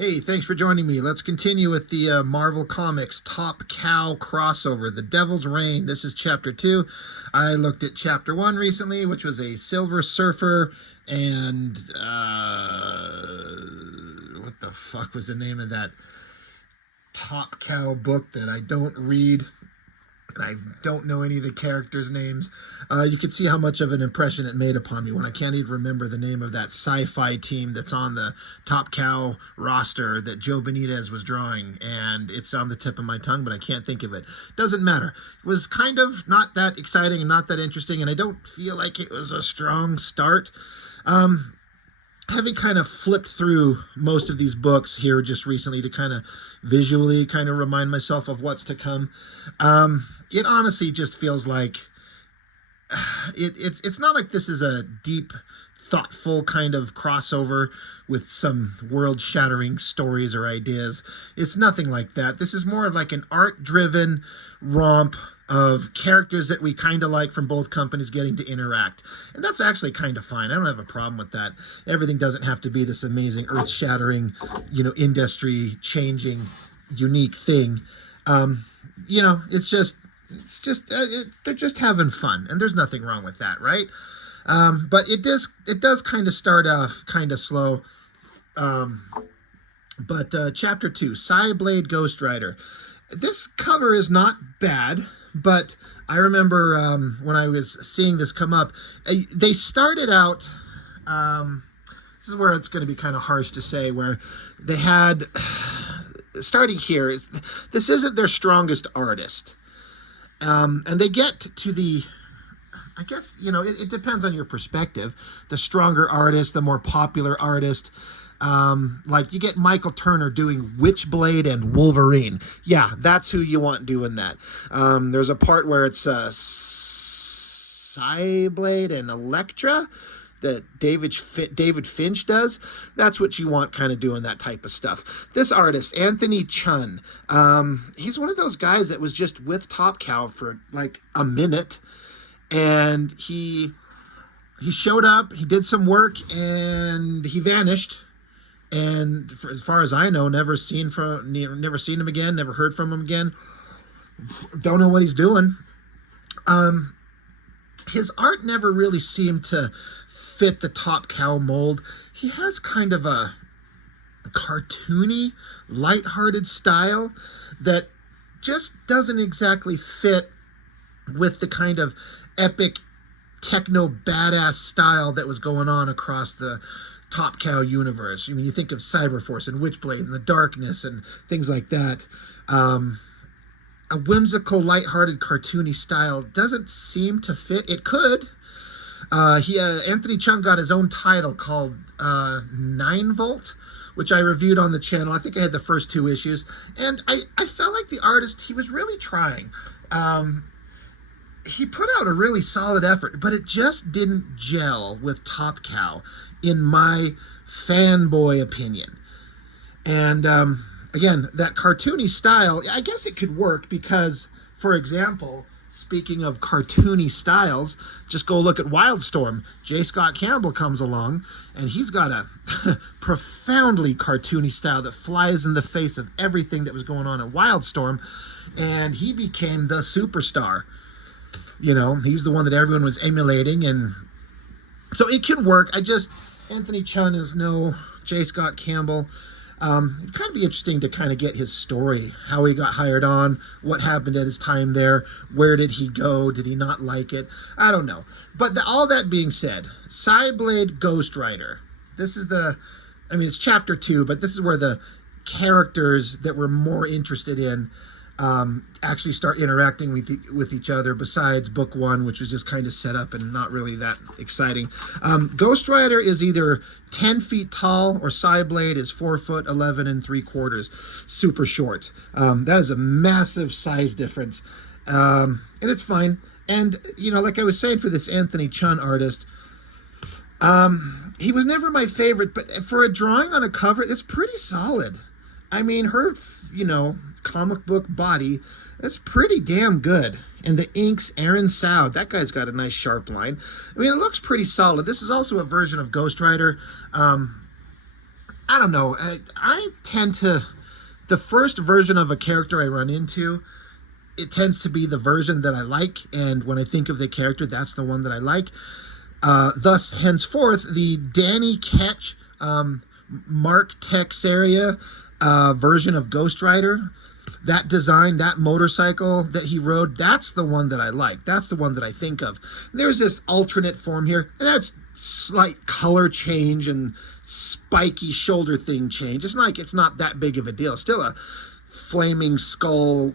Hey, thanks for joining me. Let's continue with the Marvel Comics Topcow crossover, The Devil's Reign. This is Chapter 2. I looked at Chapter 1 recently, which was a Silver Surfer and... what the fuck was the name of that Topcow book that I don't read? I don't know any of the characters' names. You can see how much of an impression it made upon me when I can't even remember the name of that sci-fi team that's on the Topcow roster that Joe Benitez was drawing, and it's on the tip of my tongue, but I can't think of it. Doesn't matter. It was kind of not that exciting and not that interesting, and I don't feel like it was a strong start. Having kind of flipped through most of these books here just recently to kind of visually kind of remind myself of what's to come, it honestly just feels like it's not like this is a deep, thoughtful kind of crossover with some world-shattering stories or ideas. It's nothing like that. This is more of like an art-driven romp of characters that we kind of like from both companies getting to interact. And that's actually kind of fine. I don't have a problem with that. Everything doesn't have to be this amazing, earth-shattering, industry-changing, unique thing. They're just having fun, and there's nothing wrong with that, right? But it does kind of start off kind of slow. But Chapter 2, Cyblade GhostRider. This cover is not bad, but I remember when I was seeing this come up, they started out, this is where it's going to be kind of harsh to say, where they had, starting here, this isn't their strongest artist. And they get to the, I guess, it depends on your perspective. The stronger artist, the more popular artist. Like you get Michael Turner doing Witchblade and Wolverine. Yeah, that's who you want doing that. There's a part where it's Cyblade and Elektra that David Finch does. That's what you want kind of doing that type of stuff. This artist, Anthony Chun, he's one of those guys that was just with Topcow for like a minute, and he showed up, he did some work, and he vanished. And as far as I know, never seen him again, never heard from him again. Don't know what he's doing. His art never really seemed to fit the Topcow mold. He has kind of a cartoony, lighthearted style that just doesn't exactly fit with the kind of epic techno badass style that was going on across the Topcow universe. I mean, you think of Cyberforce and Witchblade and the Darkness and things like that. A whimsical, lighthearted, cartoony style doesn't seem to fit. It could. Anthony Chun got his own title called 9 Volt, which I reviewed on the channel. I think I had the first 2 issues, and I felt like the artist, he was really trying. He put out a really solid effort, but it just didn't gel with Topcow, in my fanboy opinion. And again, that cartoony style, I guess it could work because, for example, speaking of cartoony styles, just go look at Wildstorm. J. Scott Campbell comes along, and he's got a profoundly cartoony style that flies in the face of everything that was going on at Wildstorm, and he became the superstar. He's the one that everyone was emulating, and so it can work. Anthony Chun is no J. Scott Campbell. It'd kind of be interesting to kind of get his story, how he got hired on, what happened at his time there, where did he go, did he not like it? I don't know. But all that being said, Cyblade GhostRider. This is it's Chapter 2, but this is where the characters that we're more interested in actually start interacting with each other, besides book 1, which was just kind of set up and not really that exciting. GhostRider is either 10 feet tall, or Cyblade is 4 foot 11 3/4, super short. That is a massive size difference, and it's fine. And like I was saying, for this Anthony Chun artist, he was never my favorite, but for a drawing on a cover, it's pretty solid. I mean, her, comic book body, that's pretty damn good. And the inks, Aaron Soud, that guy's got a nice sharp line. I mean, it looks pretty solid. This is also a version of GhostRider. I don't know. I tend to, the first version of a character I run into, it tends to be the version that I like, and when I think of the character, that's the one that I like. Thus, henceforth, the Danny Ketch, Mark Texeria version of Ghost Rider, that design, that motorcycle that he rode, that's the one that I like. That's the one that I think of. There's this alternate form here, and that's slight color change and spiky shoulder thing change. It's not that big of a deal. Still a flaming skull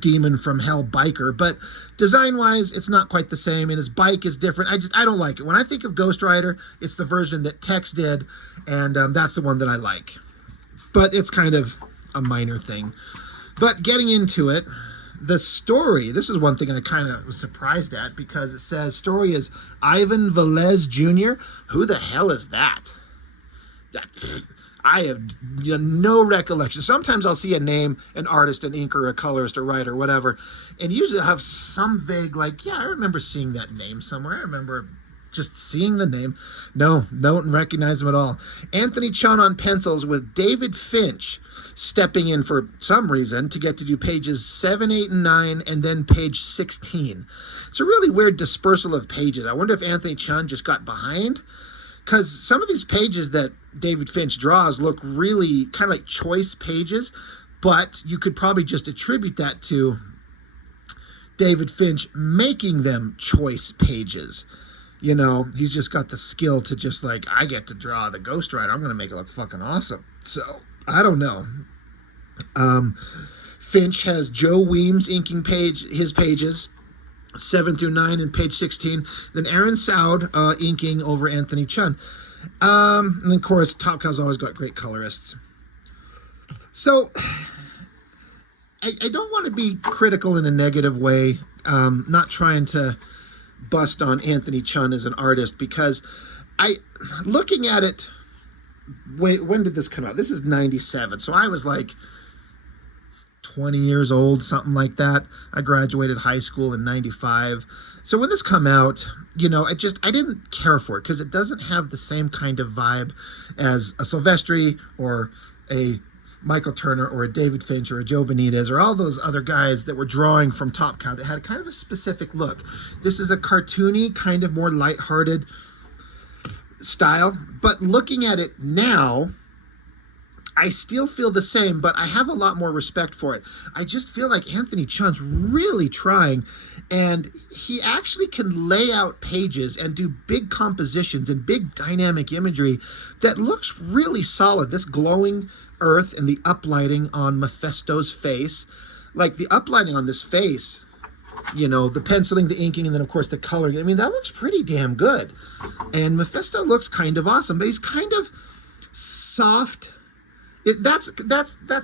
demon from hell biker, but design wise it's not quite the same, and his bike is different. I don't like it. When I think of Ghost Rider, it's the version that Tex did, and that's the one that I like, but it's kind of a minor thing. But getting into it, the story, this is one thing I kind of was surprised at, because it says story is Ivan Velez Jr. Who the hell is that? I have no recollection. Sometimes I'll see a name, an artist, an inker, a colorist, a writer, whatever, and usually I have some vague, like, yeah, I remember seeing that name somewhere. I remember just seeing the name. No, don't recognize him at all. Anthony Chun on pencils, with David Finch stepping in for some reason to get to do pages 7, 8, and 9, and then page 16. It's a really weird dispersal of pages. I wonder if Anthony Chun just got behind, because some of these pages that David Finch draws look really kind of like choice pages, but you could probably just attribute that to David Finch making them choice pages. You know, he's just got the skill to just like, I get to draw the Ghost Rider, I'm going to make it look fucking awesome. So, I don't know. Finch has Joe Weems inking his pages 7 through 9 and page 16. Then Aaron Soud inking over Anthony Chun. And then, of course, Topcow's always got great colorists. So, I don't want to be critical in a negative way. Not trying to bust on Anthony Chun as an artist, because looking at it, when did this come out? This is 97. So I was like 20 years old, something like that. I graduated high school in 95. So when this come out, you know, I didn't care for it, because it doesn't have the same kind of vibe as a Silvestri or a Michael Turner or a David Finch or a Joe Benitez or all those other guys that were drawing from Topcow that had kind of a specific look. This is a cartoony, kind of more lighthearted style, but looking at it now, I still feel the same, but I have a lot more respect for it. I just feel like Anthony Chun's really trying, and he actually can lay out pages and do big compositions and big dynamic imagery that looks really solid. This glowing earth and the uplighting on Mephisto's face, like the uplighting on this face, you know, the penciling, the inking, and then of course the coloring. I mean, that looks pretty damn good. And Mephisto looks kind of awesome, but he's kind of soft. That's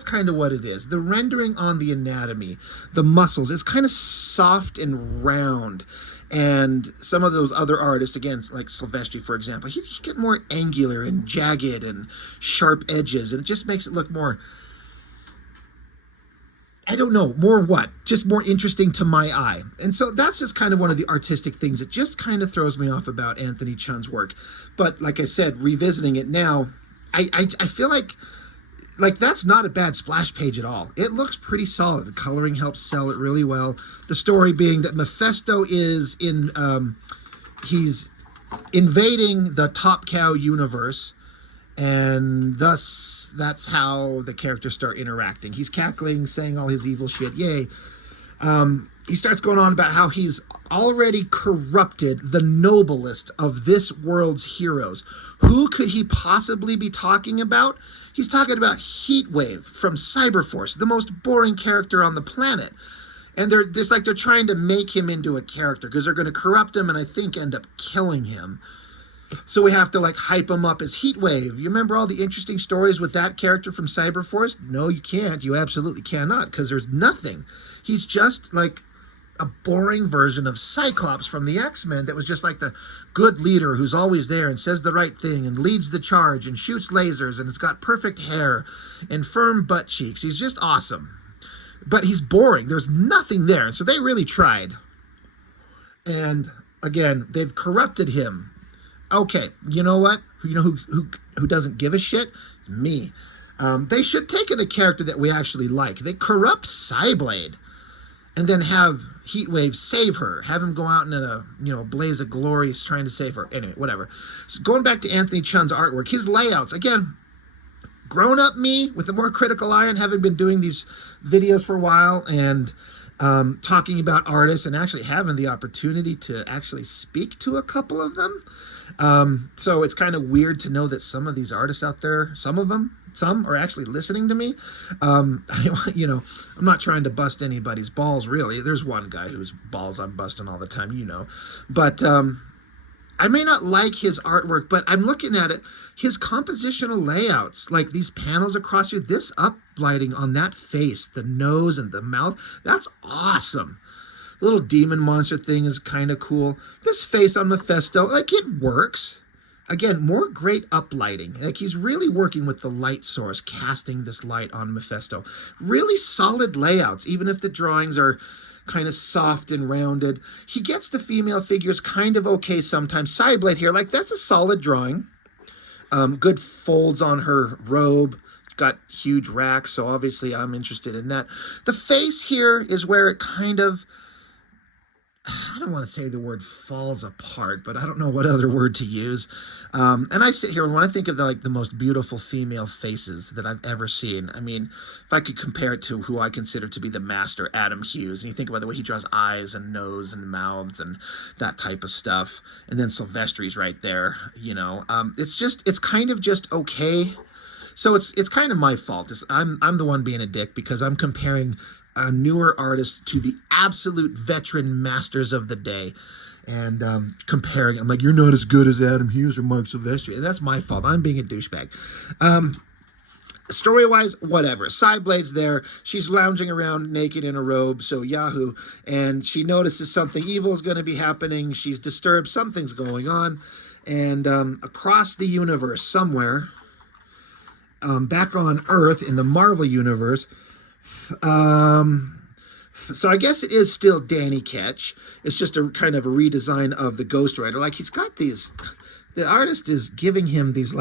kind of what it is. The rendering on the anatomy, the muscles, it's kind of soft and round. And some of those other artists, again, like Silvestri, for example, he get more angular and jagged and sharp edges, and it just makes it look more, I don't know, more what? Just more interesting to my eye. And so that's just kind of one of the artistic things that just kind of throws me off about Anthony Chun's work. But like I said, revisiting it now, I feel like that's not a bad splash page at all. It looks pretty solid. The coloring helps sell it really well. The story being that Mephisto is he's invading the Topcow universe, and thus that's how the characters start interacting. He's cackling, saying all his evil shit, yay. He starts going on about how he's already corrupted the noblest of this world's heroes. Who could he possibly be talking about? He's talking about Heatwave from Cyberforce, the most boring character on the planet. And they're trying to make him into a character, because they're going to corrupt him and I think end up killing him. So we have to like hype him up as Heatwave. You remember all the interesting stories with that character from Cyberforce? No, you can't. You absolutely cannot, because there's nothing. He's just like a boring version of Cyclops from the X-Men that was just like the good leader who's always there and says the right thing and leads the charge and shoots lasers, and it's got perfect hair and firm butt cheeks. He's just awesome. But he's boring. There's nothing there. So they really tried. And again, they've corrupted him. Okay, you know what? You know who doesn't give a shit? It's me. They should take in a character that we actually like. They corrupt Cyblade, and then have Heatwave save her. Have him go out in a blaze of glory, trying to save her. Anyway, whatever. So going back to Anthony Chun's artwork, his layouts again. Grown up me with a more critical eye and having been doing these videos for a while and talking about artists and actually having the opportunity to actually speak to a couple of them. So it's kind of weird to know that some of these artists out there, some are actually listening to me. I'm not trying to bust anybody's balls, really. There's one guy whose balls I'm busting all the time, but I may not like his artwork, but I'm looking at it. His compositional layouts, like these panels across here, this uplighting on that face, the nose and the mouth, that's awesome. The little demon monster thing is kind of cool. This face on Mephisto, like it works. Again, more great uplighting. Like he's really working with the light source, casting this light on Mephisto. Really solid layouts, even if the drawings are kind of soft and rounded. He gets the female figures kind of okay sometimes. Cyblade here, like that's a solid drawing. Good folds on her robe. Got huge racks, so obviously I'm interested in that. The face here is where it kind of, I don't want to say the word falls apart, but I don't know what other word to use. And I sit here and when I think of the most beautiful female faces that I've ever seen, I mean, if I could compare it to who I consider to be the master, Adam Hughes, and you think about the way he draws eyes and nose and mouths and that type of stuff, and then Silvestri's right there, it's kind of just okay. So it's kind of my fault. I'm the one being a dick because I'm comparing a newer artist to the absolute veteran masters of the day and comparing it. I'm like, you're not as good as Adam Hughes or Mark Silvestri. And that's my fault. I'm being a douchebag. Story-wise, whatever. Cyblade's there. She's lounging around naked in a robe, so yahoo. And she notices something evil is going to be happening. She's disturbed. Something's going on. And across the universe somewhere, back on Earth in the Marvel Universe, so I guess it is still Danny Ketch. It's just a kind of a redesign of the Ghost Rider. Like he's got the artist is giving him these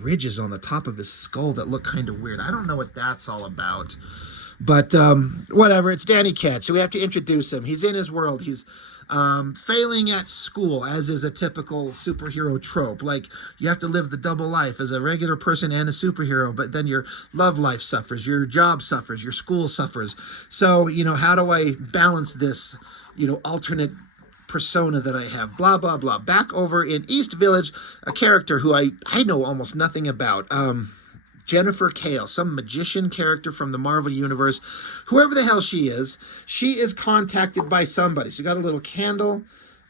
ridges on the top of his skull that look kind of weird. I don't know what that's all about, but whatever. It's Danny Ketch. So we have to introduce him. He's in his world. He's failing at school, as is a typical superhero trope. Like you have to live the double life as a regular person and a superhero, but then your love life suffers, your job suffers, your school suffers. So, how do I balance this, alternate persona that I have? Blah, blah, blah. Back over in East Village, a character who I know almost nothing about. Jennifer Kale, some magician character from the Marvel Universe. Whoever the hell she is contacted by somebody. She got a little candle,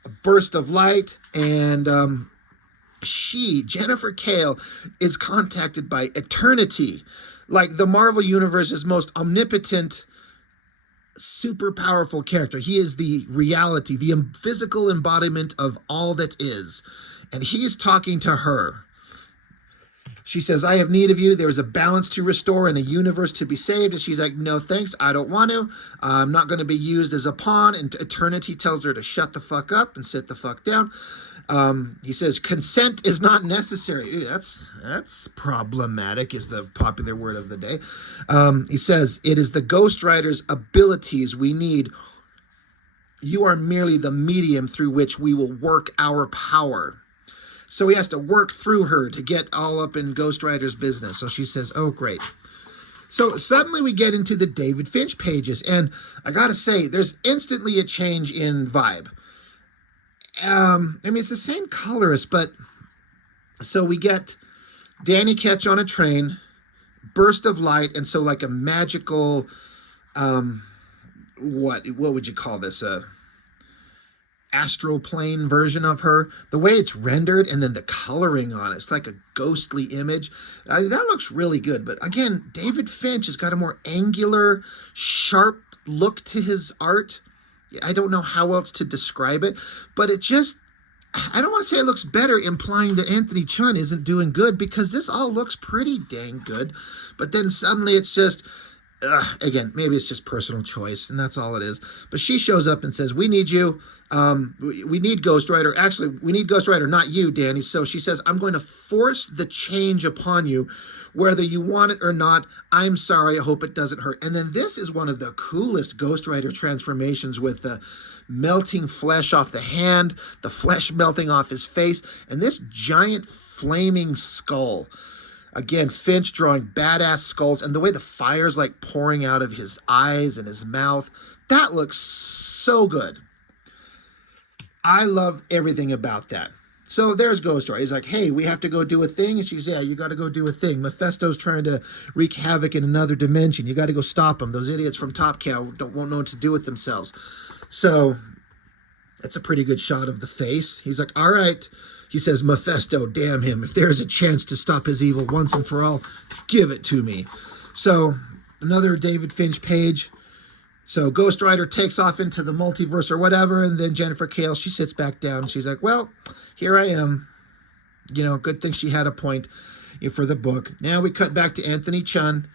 a burst of light, and Jennifer Kale, is contacted by Eternity, like the Marvel Universe's most omnipotent, super powerful character. He is the reality, the physical embodiment of all that is. And he's talking to her. She says, I have need of you. There is a balance to restore and a universe to be saved. And she's like, no, thanks. I don't want to. I'm not going to be used as a pawn. And Eternity tells her to shut the fuck up and sit the fuck down. He says, consent is not necessary. Ew, that's problematic is the popular word of the day. He says, it is the Ghost Rider's abilities we need. You are merely the medium through which we will work our power. So he has to work through her to get all up in Ghost Rider's business. So she says, oh, great. So suddenly we get into the David Finch pages. And I got to say, there's instantly a change in vibe. It's the same colorist, but so we get Danny Ketch on a train, burst of light, and so like a magical, what would you call this? Astral plane version of her. The way it's rendered and then the coloring on it, it's like a ghostly image. That looks really good. But again, David Finch has got a more angular, sharp look to his art. I don't know how else to describe it, but it just, I don't want to say it looks better, implying that Anthony Chun isn't doing good, because this all looks pretty dang good. But then suddenly it's just Again, maybe it's just personal choice, and that's all it is. But she shows up and says, "We need you. We need Ghost Rider. Actually, we need Ghost Rider, not you, Danny." So she says, "I'm going to force the change upon you, whether you want it or not. I'm sorry. I hope it doesn't hurt." And then this is one of the coolest Ghost Rider transformations with the melting flesh off the hand, the flesh melting off his face, and this giant flaming skull. Again, Finch drawing badass skulls, and the way the fire's like pouring out of his eyes and his mouth, that looks so good. I love everything about that. So there's Ghost Rider. He's like, "Hey, we have to go do a thing." And she's, "Yeah, you got to go do a thing. Mephisto's trying to wreak havoc in another dimension. You got to go stop him. Those idiots from Topcow won't know what to do with themselves." So it's a pretty good shot of the face. He's like, "All right." He says, "Mephisto, damn him. If there's a chance to stop his evil once and for all, give it to me." So another David Finch page. So Ghost Rider takes off into the multiverse or whatever, and then Jennifer Kale, she sits back down and she's like, "Well, here I am." Good thing she had a point for the book. Now we cut back to Anthony Chun,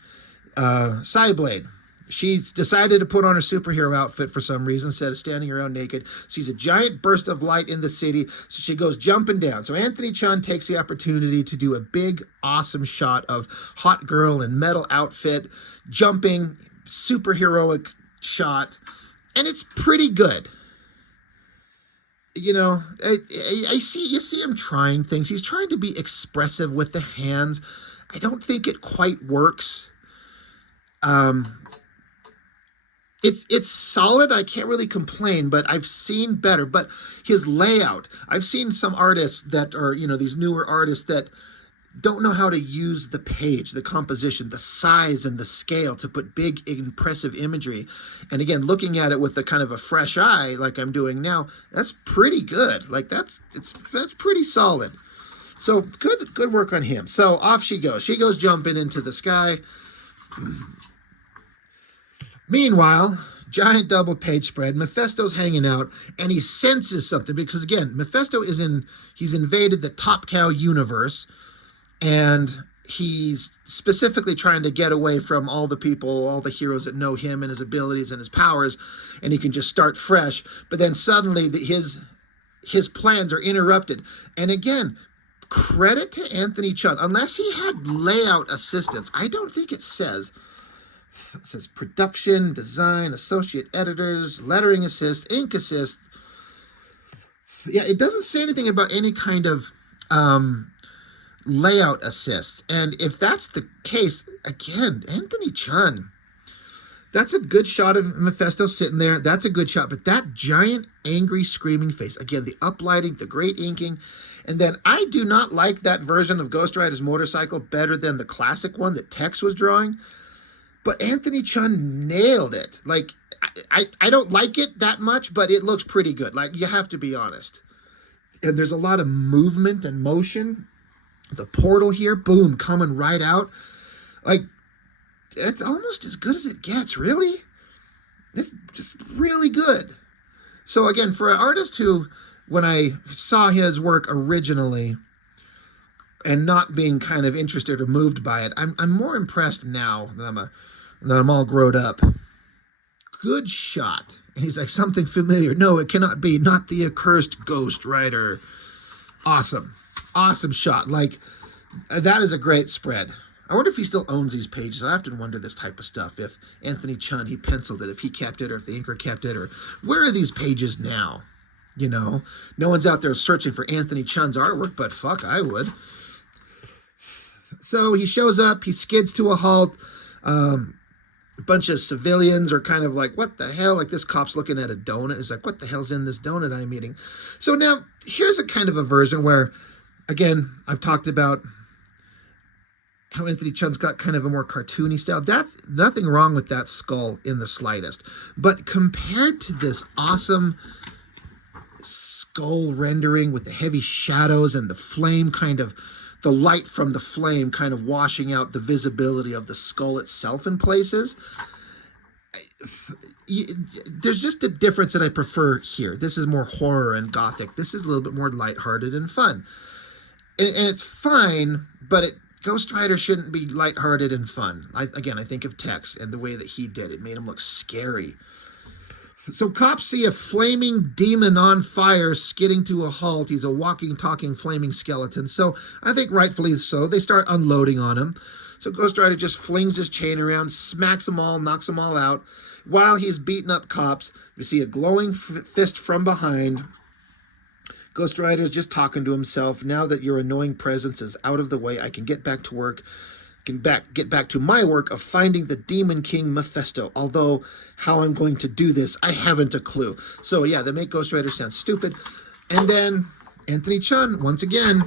Cyblade. She's decided to put on her superhero outfit for some reason instead of standing around naked. Sees a giant burst of light in the city, so she goes jumping down. So Anthony Chun takes the opportunity to do a big, awesome shot of hot girl in metal outfit, jumping, superheroic shot, and it's pretty good. You see him trying things. He's trying to be expressive with the hands. I don't think it quite works. It's solid. I can't really complain, but I've seen better. But his layout, I've seen some artists that are, these newer artists that don't know how to use the page, the composition, the size and the scale to put big, impressive imagery. And again, looking at it with a kind of a fresh eye, like I'm doing now, that's pretty good. Like that's pretty solid. So good work on him. So off she goes. She goes jumping into the sky. Meanwhile, giant double page spread. Mephisto's hanging out, and he senses something because, again, Mephisto he's invaded the Topcow universe, and he's specifically trying to get away from all the people, all the heroes that know him and his abilities and his powers, and he can just start fresh. But then suddenly his plans are interrupted. And again, credit to Anthony Chun. Unless he had layout assistance, I don't think it says. It says production, design, associate editors, lettering assist, ink assist. Yeah, it doesn't say anything about any kind of layout assist. And if that's the case, again, Anthony Chun, that's a good shot of Mephisto sitting there. That's a good shot. But that giant, angry, screaming face, again, the uplighting, the great inking. And then I do not like that version of Ghost Rider's motorcycle better than the classic one that Tex was drawing. But Anthony Chun nailed it. Like, I don't like it that much, but it looks pretty good. Like, you have to be honest. And there's a lot of movement and motion. The portal here, boom, coming right out. Like, it's almost as good as it gets, really. It's just really good. So again, for an artist who, when I saw his work originally, and not being kind of interested or moved by it, I'm more impressed now that I'm all grown up. Good shot. And he's like, "Something familiar. No, it cannot be. Not the accursed Ghost Rider." Awesome. Awesome shot. Like, that is a great spread. I wonder if he still owns these pages. I often wonder this type of stuff. If Anthony Chun, he penciled it, if he kept it, or if the inker kept it, or where are these pages now? No one's out there searching for Anthony Chun's artwork, but fuck, I would. So he shows up, he skids to a halt. A bunch of civilians are kind of like, "What the hell?" Like, this cop's looking at a donut. He's like, "What the hell's in this donut I'm eating?" So now here's a kind of a version where, again, I've talked about how Anthony Chun's got kind of a more cartoony style. That's nothing wrong with that skull in the slightest. But compared to this awesome skull rendering with the heavy shadows and the flame the light from the flame kind of washing out the visibility of the skull itself in places, there's just a difference that I prefer here. This is more horror and gothic. This is a little bit more lighthearted and fun. And it's fine, but Ghost Rider shouldn't be lighthearted and fun. Again, I think of Tex and the way that he did it made him look scary. So cops see a flaming demon on fire skidding to a halt. He's a walking, talking, flaming skeleton. So I think rightfully so. They start unloading on him. So Ghost Rider just flings his chain around, smacks them all, knocks them all out. While he's beating up cops, we see a glowing fist from behind. Ghost Rider's just talking to himself. Now that your annoying presence is out of the way, I can get back to work. Get back to my work of finding the Demon King Mephisto. Although how I'm going to do this, I haven't a clue. So yeah, they make Ghost Rider sound stupid. And then Anthony Chun, once again,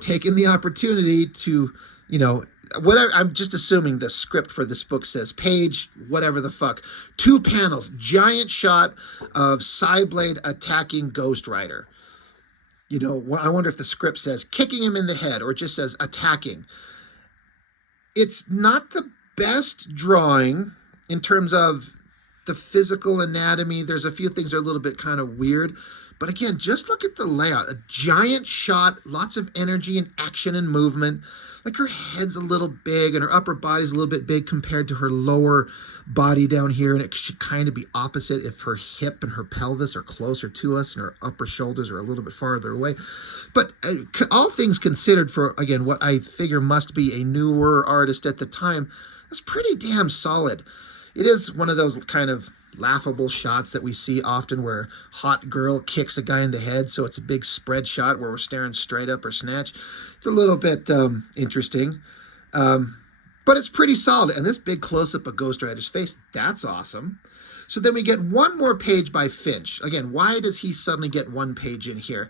taking the opportunity to, you know, whatever, I'm just assuming the script for this book says page, whatever the fuck. 2 panels, giant shot of Cyblade attacking Ghost Rider. You know, I wonder if the script says kicking him in the head or it just says attacking. It's not the best drawing in terms of the physical anatomy. There's a few things that are a little bit kind of weird. But again, just look at the layout. A giant shot, lots of energy and action and movement. Like her head's a little big and her upper body's a little bit big compared to her lower body down here. And it should kind of be opposite if her hip and her pelvis are closer to us and her upper shoulders are a little bit farther away. But all things considered for, again, what I figure must be a newer artist at the time, that's pretty damn solid. It is one of those kind of laughable shots that we see often where hot girl kicks a guy in the head, so it's a big spread shot where we're staring straight up her snatch. It's a little bit interesting, but it's pretty solid. And this big close-up of Ghost Rider's face, that's awesome. So then we get one more page by Finch. Again, why does he suddenly get one page in here?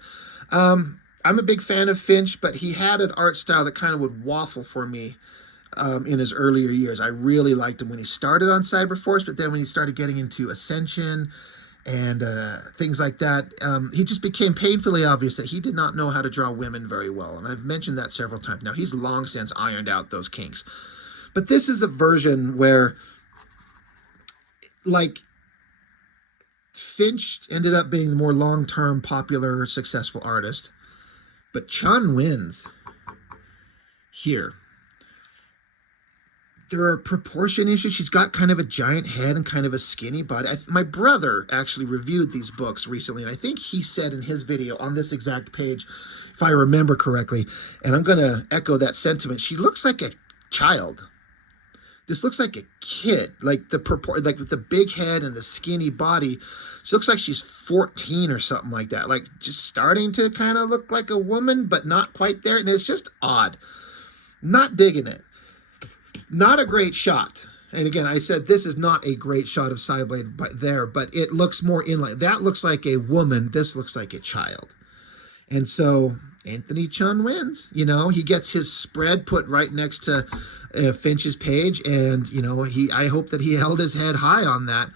I'm a big fan of Finch, but he had an art style that kind of would waffle for me in his earlier years. I really liked him when he started on Cyberforce, but then when he started getting into Ascension and things like that, he just became painfully obvious that he did not know how to draw women very well. And I've mentioned that several times. Now, he's long since ironed out those kinks. But this is a version where, like, Finch ended up being the more long-term, popular, successful artist. But Chun wins here. There are proportion issues. She's got kind of a giant head and kind of a skinny body. My brother actually reviewed these books recently, and I think he said in his video on this exact page, if I remember correctly, and I'm going to echo that sentiment, she looks like a child. This looks like a kid, like with the big head and the skinny body. She looks like she's 14 or something like that, like just starting to kind of look like a woman, but not quite there. And it's just odd. Not digging it. Not a great shot. And again, I said this is not a great shot of Cyblade but it looks more inline. That looks like a woman. This looks like a child. And so Anthony Chun wins. You know, he gets his spread put right next to Finch's page, and you know, I hope that he held his head high on that.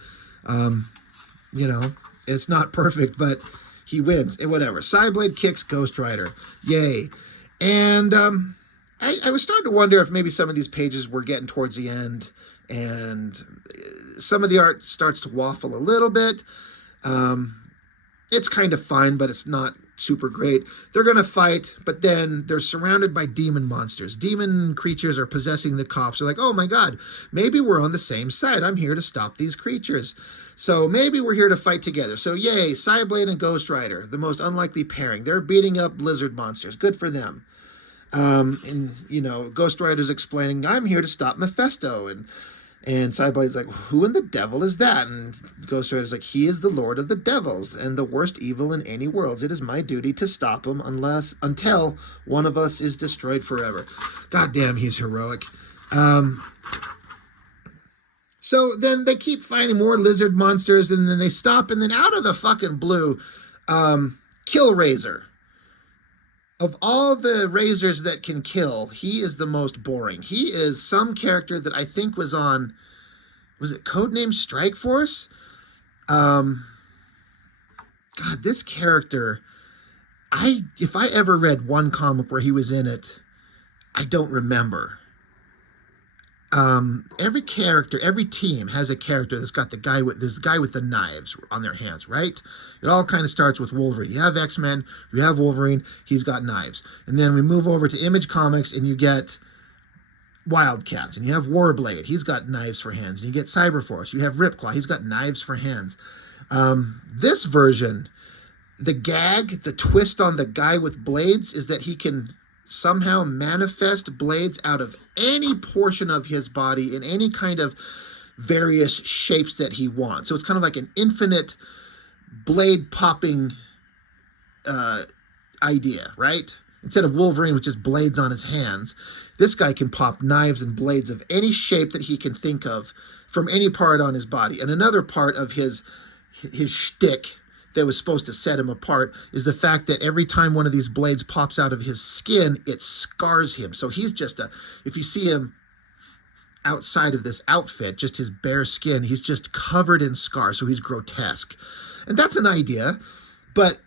You know, it's not perfect, but he wins. And whatever. Cyblade kicks Ghost Rider. Yay. And I was starting to wonder if maybe some of these pages were getting towards the end, and some of the art starts to waffle a little bit. It's kind of fine, but it's not super great. They're going to fight, but then they're surrounded by demon monsters. Demon creatures are possessing the cops. They're like, oh my God, maybe we're on the same side. I'm here to stop these creatures. So maybe we're here to fight together. So yay, Cyblade and Ghost Rider, the most unlikely pairing. They're beating up lizard monsters. Good for them. And, you know, Ghost Rider's explaining, I'm here to stop Mephisto. And Cyblade's like, who in the devil is that? And Ghost Rider's like, he is the Lord of the Devils and the worst evil in any worlds. It is my duty to stop him until one of us is destroyed forever. God damn, he's heroic. So then they keep finding more lizard monsters, and then they stop, and then out of the fucking blue, Killraiser. Of all the razors that can kill, he is the most boring. He is some character that I think was on, was it Codename Strike Force? God, this character, if I ever read one comic where he was in it, I don't remember. Every character, every team has a character that's got this guy with the knives on their hands, right? It all kind of starts with Wolverine. You have X-Men, you have Wolverine, he's got knives. And then we move over to Image Comics, and you get Wildcats, and you have Warblade. He's got knives for hands. And you get Cyberforce. You have Ripclaw. He's got knives for hands. This version, the gag, the twist on the guy with blades is that he can somehow manifest blades out of any portion of his body in any kind of various shapes that he wants. So it's kind of like an infinite blade popping idea, right? Instead of Wolverine with just blades on his hands, this guy can pop knives and blades of any shape that he can think of from any part on his body. And another part of his shtick that was supposed to set him apart is the fact that every time one of these blades pops out of his skin, it scars him. So he's just if you see him outside of this outfit, just his bare skin, he's just covered in scars. So he's grotesque. And that's an idea, but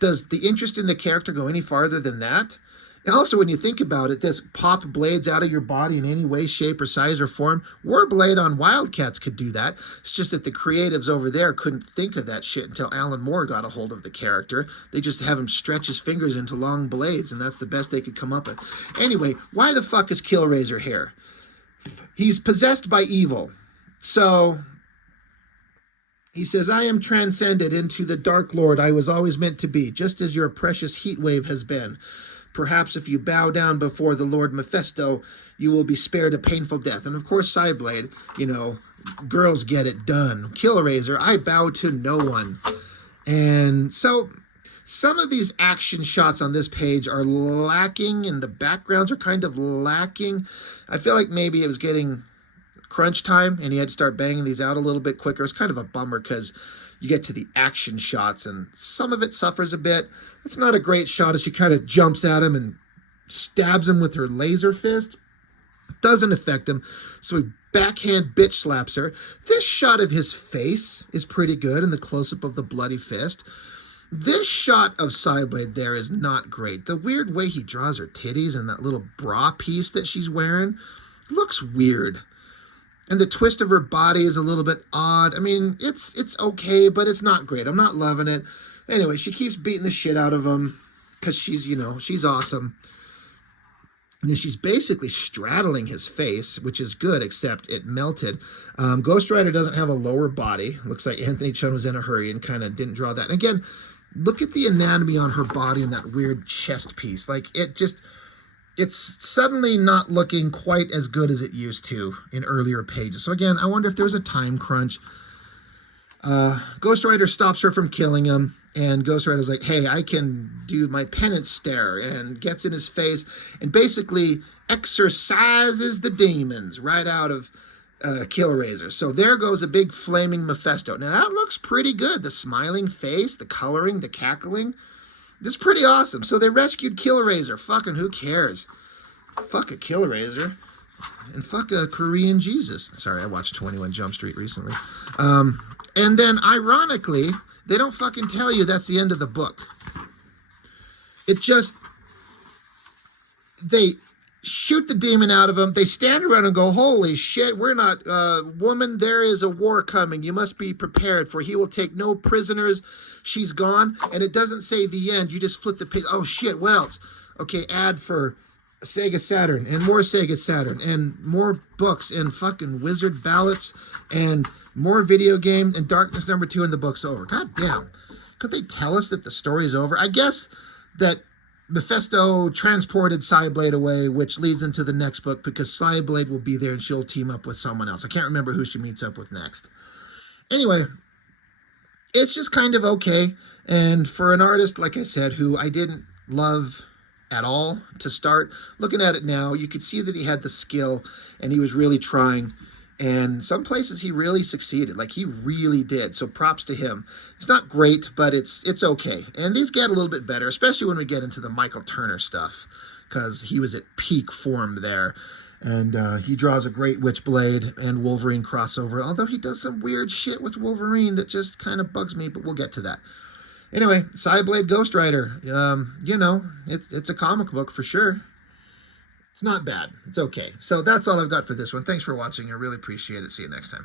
does the interest in the character go any farther than that? And also, when you think about it, this pop blades out of your body in any way, shape, or size or form, Warblade on Wildcats could do that. It's just that the creatives over there couldn't think of that shit until Alan Moore got a hold of the character. They just have him stretch his fingers into long blades, and that's the best they could come up with. Anyway, why the fuck is Killraiser here? He's possessed by evil. So he says, I am transcended into the Dark Lord I was always meant to be, just as your precious heat wave has been. Perhaps if you bow down before the Lord Mephisto, you will be spared a painful death. And of course, Cyblade, you know, girls get it done. Killraiser, I bow to no one. And so some of these action shots on this page are lacking, and the backgrounds are kind of lacking. I feel like maybe it was getting crunch time and he had to start banging these out a little bit quicker. It's kind of a bummer because you get to the action shots and some of it suffers a bit. It's not a great shot as she kind of jumps at him and stabs him with her laser fist. Doesn't affect him, so he backhand bitch slaps her. This shot of his face is pretty good in the close-up of the bloody fist. This shot of Cyblade there is not great. The weird way he draws her titties and that little bra piece that she's wearing looks weird. And the twist of her body is a little bit odd. I mean, it's okay, but it's not great. I'm not loving it. Anyway, she keeps beating the shit out of him because she's, you know, she's awesome. And then she's basically straddling his face, which is good, except it melted. GhostRider doesn't have a lower body. Looks like Anthony Chun was in a hurry and kind of didn't draw that. And again, look at the anatomy on her body and that weird chest piece. Like, it's suddenly not looking quite as good as it used to in earlier pages. So again, I wonder if there's a time crunch. GhostRider stops her from killing him, and GhostRider's like, hey, I can do my penance stare, and gets in his face and basically exorcises the demons right out of Killraiser. So there goes a big flaming Mephisto. Now that looks pretty good. The smiling face, the coloring, the cackling. This is pretty awesome. So they rescued Killraiser. Fucking who cares? Fuck a Killraiser. And fuck a Korean Jesus. Sorry, I watched 21 Jump Street recently. And then, ironically, they don't fucking tell you that's the end of the book. It just... They shoot the demon out of him. They stand around and go, holy shit, we're not... woman, there is a war coming. You must be prepared, for he will take no prisoners. She's gone. And it doesn't say the end. You just flip the page. Oh, shit, what else? Okay, ad for Sega Saturn, and more Sega Saturn, and more books, and fucking wizard ballots, and more video game, and Darkness #2, and the book's over. God damn. Could they tell us that the story's over? I guess that Mephisto transported Cyblade away, which leads into the next book, because Cyblade will be there and she'll team up with someone else. I can't remember who she meets up with next. Anyway, it's just kind of okay. And for an artist, like I said, who I didn't love at all to start, looking at it now, you could see that he had the skill and he was really trying. And some places he really succeeded. Like, he really did. So props to him. It's not great, but it's okay. And these get a little bit better, especially when we get into the Michael Turner stuff, because he was at peak form there. And he draws a great Witchblade and Wolverine crossover, although he does some weird shit with Wolverine that just kind of bugs me, but we'll get to that. Anyway, Cyblade GhostRider. You know, it's a comic book for sure. It's not bad. It's okay. So that's all I've got for this one. Thanks for watching. I really appreciate it. See you next time.